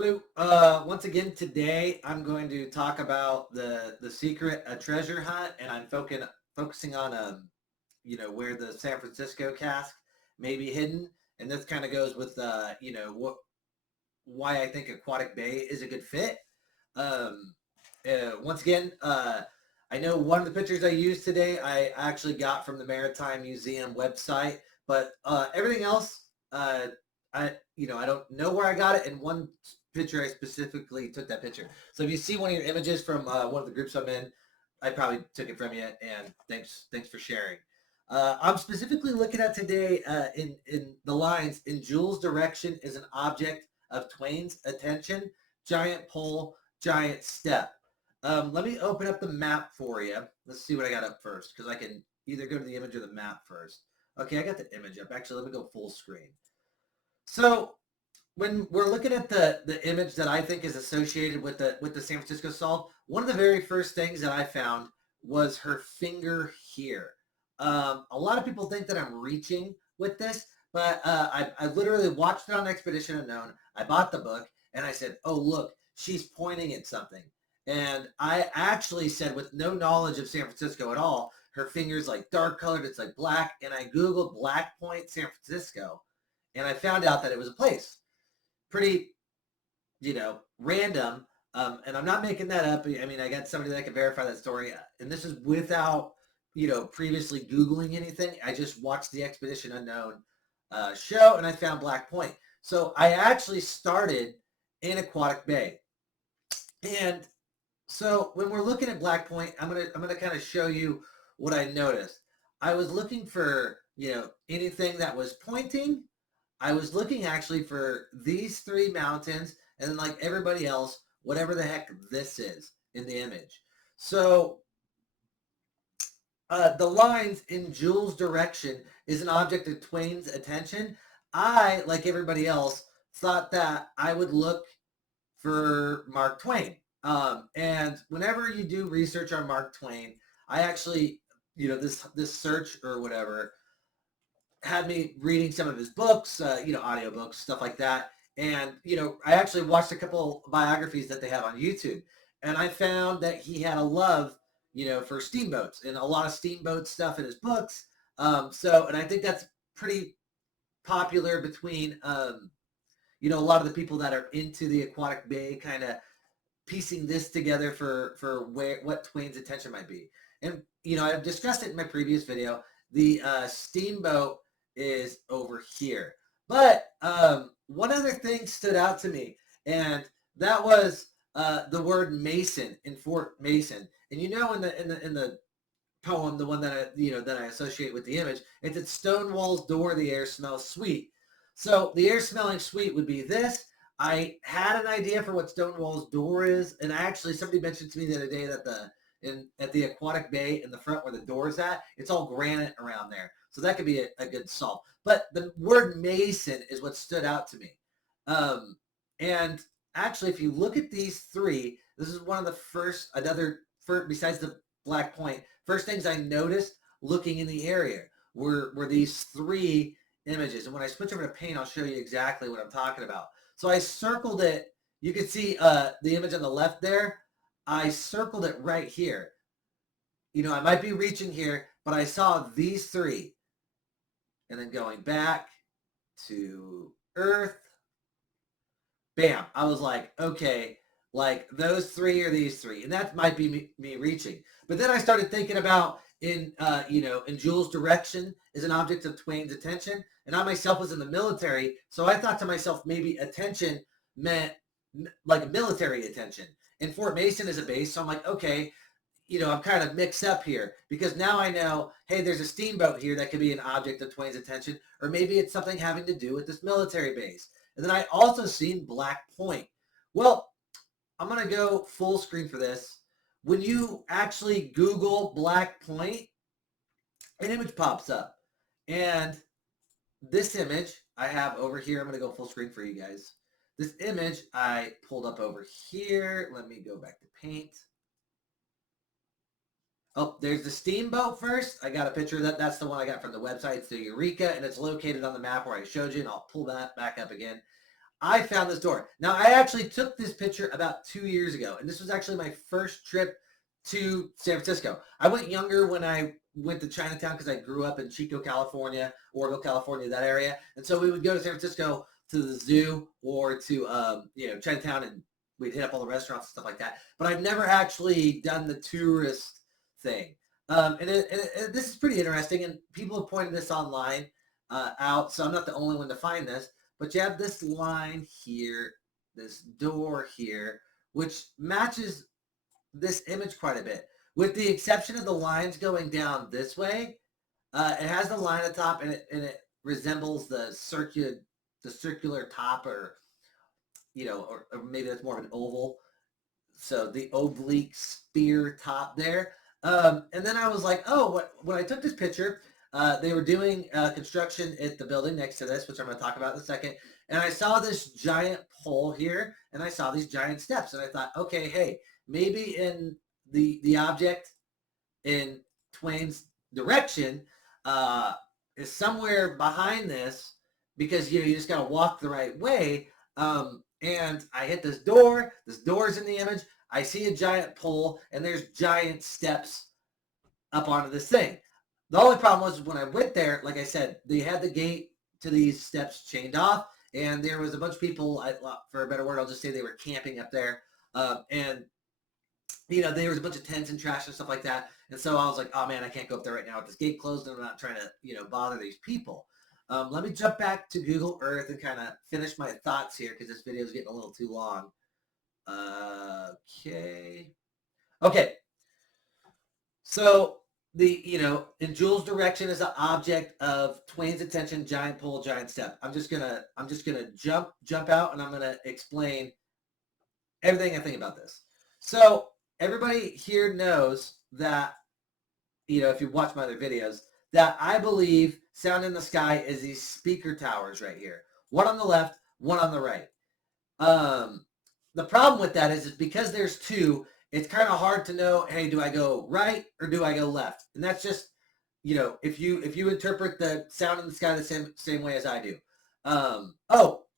Hello. Once again, today I'm going to talk about the secret a treasure hunt, and I'm focusing on where the San Francisco cask may be hidden, and this kind of goes with why I think Aquatic Bay is a good fit. Um, Once again, I know one of the pictures I used today I actually got from the Maritime Museum website, but everything else, I don't know where I got it. And one picture I specifically took that picture. So if you see one of your images from one of the groups I'm in, I probably took it from you. And thanks for sharing. I'm specifically looking at today in the lines in Jules' direction is an object of Twain's attention, giant pole, giant step. Let me open up the map for you. Let's see what I got up first, because I can either go to the image or the map first. Okay, I got the image up. Actually, let me go full screen. So when we're looking at the image that I think is associated with the San Francisco salt, one of the very first things that I found was her finger here. A lot of people think that I'm reaching with this, but I literally watched it on Expedition Unknown. I bought the book, and I said, "Oh, look, she's pointing at something." And I actually said, with no knowledge of San Francisco at all, her finger's like dark colored. It's like black. And I Googled Black Point, San Francisco, and I found out that it was a place. Pretty, random. And I'm not making that up. I mean, I got somebody that can verify that story. And this is without, previously Googling anything. I just watched the Expedition Unknown show, and I found Black Point. So I actually started in Aquatic Bay. And so when we're looking at Black Point, I'm gonna kind of show you what I noticed. I was looking for, anything that was pointing. I was looking actually for these three mountains, and then like everybody else, whatever the heck this is in the image. So the lines in Jules' direction is an object of Twain's attention. I, like everybody else, thought that I would look for Mark Twain. And whenever you do research on Mark Twain, I actually, this search or whatever had me reading some of his books, audiobooks, stuff like that. And, I actually watched a couple biographies that they have on YouTube. And I found that he had a love, for steamboats and a lot of steamboat stuff in his books. And I think that's pretty popular between, a lot of the people that are into the Aquatic Bay, kind of piecing this together for what Twain's attention might be. And I've discussed it in my previous video. The steamboat is over here, but one other thing stood out to me, and that was the word Mason in Fort Mason. And in the poem, the one that I associate with the image, it's at Stonewall's door. The air smells sweet. So the air smelling sweet would be this. I had an idea for what Stonewall's door is, and actually somebody mentioned to me the other day that at the Aquatic Bay in the front where the door is at, it's all granite around there. So that could be a good solve. But the word Mason is what stood out to me. And actually, if you look at these three, this is one of the first, besides the Black Point, first things I noticed looking in the area were these three images. And when I switch over to paint, I'll show you exactly what I'm talking about. So I circled it. You can see the image on the left there. I circled it right here. I might be reaching here, but I saw these three. And then going back to Earth, bam. I was like, okay, like those three or these three. And that might be me reaching. But then I started thinking about in Jules' direction is an object of Twain's attention. And I myself was in the military. So I thought to myself, maybe attention meant like military attention. And Fort Mason is a base. So I'm like, okay, I'm kind of mixed up here, because now I know, hey, there's a steamboat here that could be an object of Twain's attention, or maybe it's something having to do with this military base. And then I also seen Black Point. Well, I'm going to go full screen for this. When you actually Google Black Point, an image pops up. And this image I have over here, I'm going to go full screen for you guys. This image I pulled up over here. Let me go back to paint. Oh, there's the steamboat first. I got a picture of that. That's the one I got from the website. It's the Eureka, and it's located on the map where I showed you, and I'll pull that back up again. I found this door. Now, I actually took this picture about 2 years ago, and this was actually my first trip to San Francisco. I went younger when I went to Chinatown because I grew up in Chico, California, Oroville, California, that area. And so we would go to San Francisco to the zoo or to, Chinatown, and we'd hit up all the restaurants and stuff like that. But I've never actually done the tourist thing. This is pretty interesting, and people have pointed this online out, so I'm not the only one to find this. But you have this line here, this door here, which matches this image quite a bit. With the exception of the lines going down this way, it has the line at the top, and it resembles the circular top, or or maybe that's more of an oval. So the oblique spear top there. And then I was like, oh, when I took this picture, they were doing construction at the building next to this, which I'm going to talk about in a second. And I saw this giant pole here, and I saw these giant steps. And I thought, okay, hey, maybe in the object in Twain's direction is somewhere behind this, because you just got to walk the right way. And I hit this door. This door's in the image. I see a giant pole, and there's giant steps up onto this thing. The only problem was when I went there, like I said, they had the gate to these steps chained off, and there was a bunch of people, for a better word, I'll just say they were camping up there. And there was a bunch of tents and trash and stuff like that. And so I was like, oh man, I can't go up there right now with this gate closed, and I'm not trying to, bother these people. Let me jump back to Google Earth and kind of finish my thoughts here, because this video is getting a little too long. Okay. So in Jules' direction is an object of Twain's attention, giant pole, giant step. I'm just gonna jump out, and I'm gonna explain everything I think about this. So everybody here knows that, if you've watched my other videos, that I believe sound in the sky is these speaker towers right here. One on the left, one on the right. The problem with that is because there's two, it's kind of hard to know, hey, do I go right or do I go left? And that's just, if you interpret the sound in the sky the same way as I do.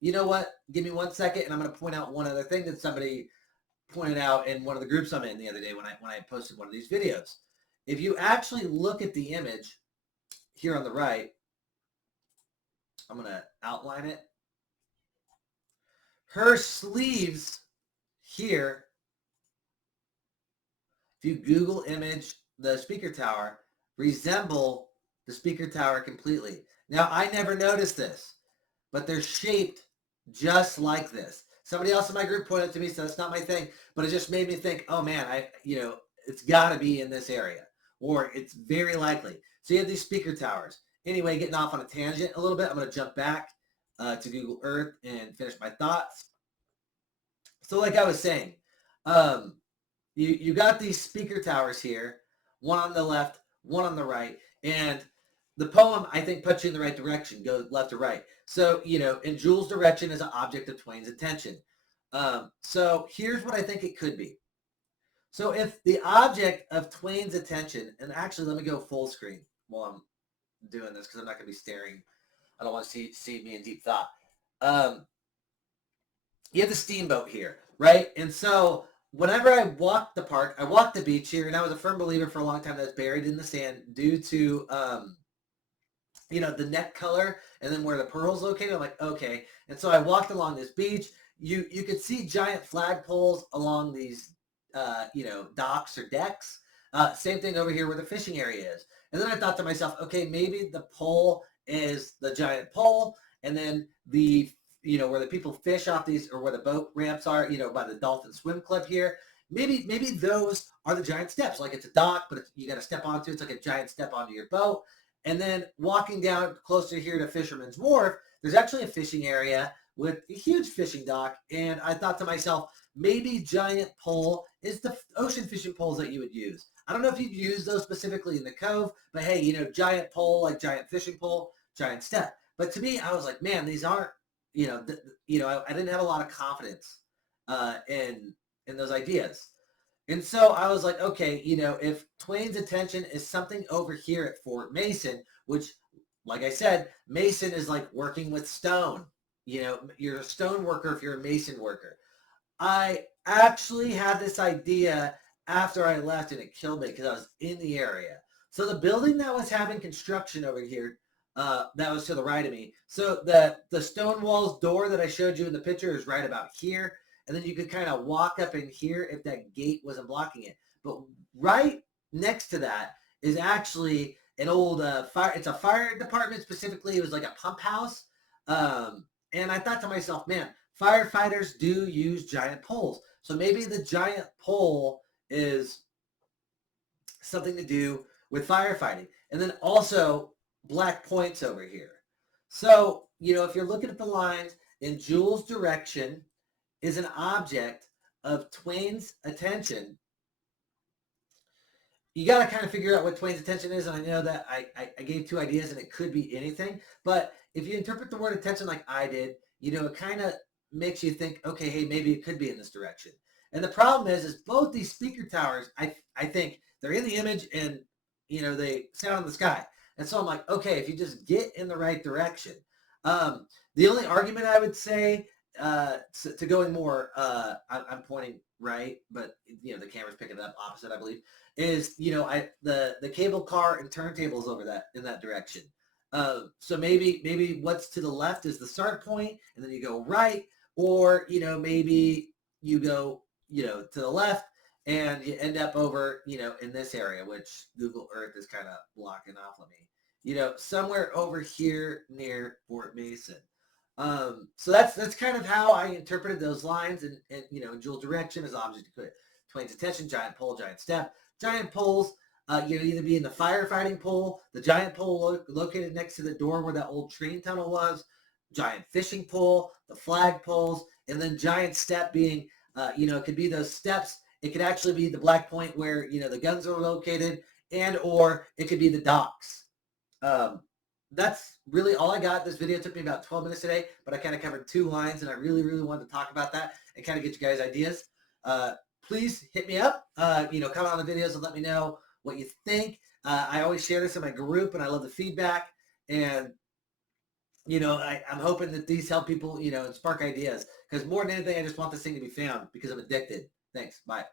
You know what? Give me 1 second, and I'm going to point out one other thing that somebody pointed out in one of the groups I'm in the other day when I posted one of these videos. If you actually look at the image here on the right, I'm going to outline it. Her sleeves here, if you Google image the speaker tower, resemble the speaker tower completely. Now, I never noticed this, but they're shaped just like this. Somebody else in my group pointed to me, so that's not my thing, but it just made me think, oh man, it's got to be in this area, or it's very likely. So you have these speaker towers. Anyway, getting off on a tangent a little bit, I'm going to jump back to Google Earth and finish my thoughts. So like I was saying, you got these speaker towers here, one on the left, one on the right, and the poem, I think, puts you in the right direction, go left to right. So, in Jules' direction is an object of Twain's attention. So here's what I think it could be. So if the object of Twain's attention, and actually let me go full screen while I'm doing this, because I'm not going to be staring. I don't want to see me in deep thought. You have the steamboat here, right? And so whenever I walk the park, I walk the beach here, and I was a firm believer for a long time that it's buried in the sand due to, the neck color and then where the pearl's located. I'm like, okay. And so I walked along this beach. You could see giant flagpoles along these, docks or decks. Same thing over here where the fishing area is. And then I thought to myself, okay, maybe the pole is the giant pole, and then the where the people fish off these, or where the boat ramps are, by the Dolphin Swim Club here. Maybe those are the giant steps. Like it's a dock, but you got to step onto. It's like a giant step onto your boat. And then walking down closer here to Fisherman's Wharf, there's actually a fishing area with a huge fishing dock. And I thought to myself, maybe giant pole is the ocean fishing poles that you would use. I don't know if you'd use those specifically in the Cove, but hey, giant pole, like giant fishing pole, giant step. But to me, I was like, man, these aren't, I didn't have a lot of confidence in those ideas. And so I was like, okay, if Twain's attention is something over here at Fort Mason, which, like I said, Mason is like working with stone, you're a stone worker if you're a mason worker. I actually had this idea after I left, and it killed me because I was in the area. So the building that was having construction over here, that was to the right of me. So the stone walls door that I showed you in the picture is right about here, and then you could kind of walk up in here if that gate wasn't blocking it. But right next to that is actually an old fire. It's a fire department specifically. It was like a pump house, and I thought to myself, man, firefighters do use giant poles. So maybe the giant pole is something to do with firefighting. And then also black points over here. So, if you're looking at the lines in Jules' direction is an object of Twain's attention, you got to kind of figure out what Twain's attention is. And I know that I gave two ideas and it could be anything. But if you interpret the word attention like I did, it kind of makes you think, okay, hey, maybe it could be in this direction. And the problem is both these speaker towers, I think they're in the image and, they sound in the sky. And so I'm like, okay, if you just get in the right direction. The only argument I would say to going more, I'm pointing right, but the camera's picking it up opposite, I believe, is the cable car and turntables over in that direction. So maybe what's to the left is the start point, and then you go right, or maybe you go to the left and you end up over in this area, which Google Earth is kind of blocking off of me. Somewhere over here near Fort Mason. So that's kind of how I interpreted those lines, and Jules' direction is object to put Twain's attention, giant pole, giant step. Giant poles, either be in the firefighting pole, the giant pole located next to the door where that old train tunnel was, giant fishing pole, the flag poles, and then giant step being, it could be those steps. It could actually be the black point where, the guns are located, and or it could be the docks. That's really all I got. This video took me about 12 minutes today, but I kind of covered two lines, and I really, really wanted to talk about that and kind of get you guys ideas. Please hit me up, comment on the videos and let me know what you think. I always share this in my group, and I love the feedback. And, I'm hoping that these help people, and spark ideas. Because more than anything, I just want this thing to be found because I'm addicted. Thanks. Bye.